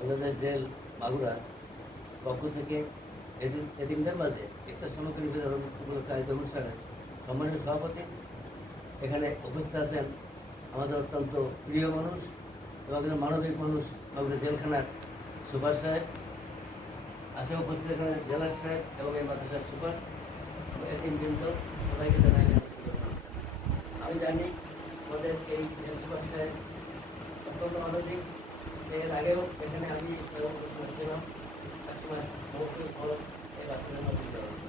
Bangladesh jail Magura পক্ষ থেকে এদিনকার মাঝে একটা সামগ্রী বিতরণ উপলক্ষে আয়োজিত অনুষ্ঠানে সম্মানিত সভাপতি এখানে উপস্থিত আছেন আমাদের অত্যন্ত প্রিয় মানুষ এবং একজন মানবিক মানুষ আমাদের জেলখানার সুপার সাহেব আছে উপস্থিত এখানে জেলার সাহেব এবং এই মাদ্রাসার সুপার এদিনবৃন্দ সবাইকে জানাই আমি জানি আমাদের এই জেল সুপার সাহেব অত্যন্ত মানবিক। এর আগেও এখানে আমি ছিলাম একসময় অবশ্যই এই বাচ্চাদের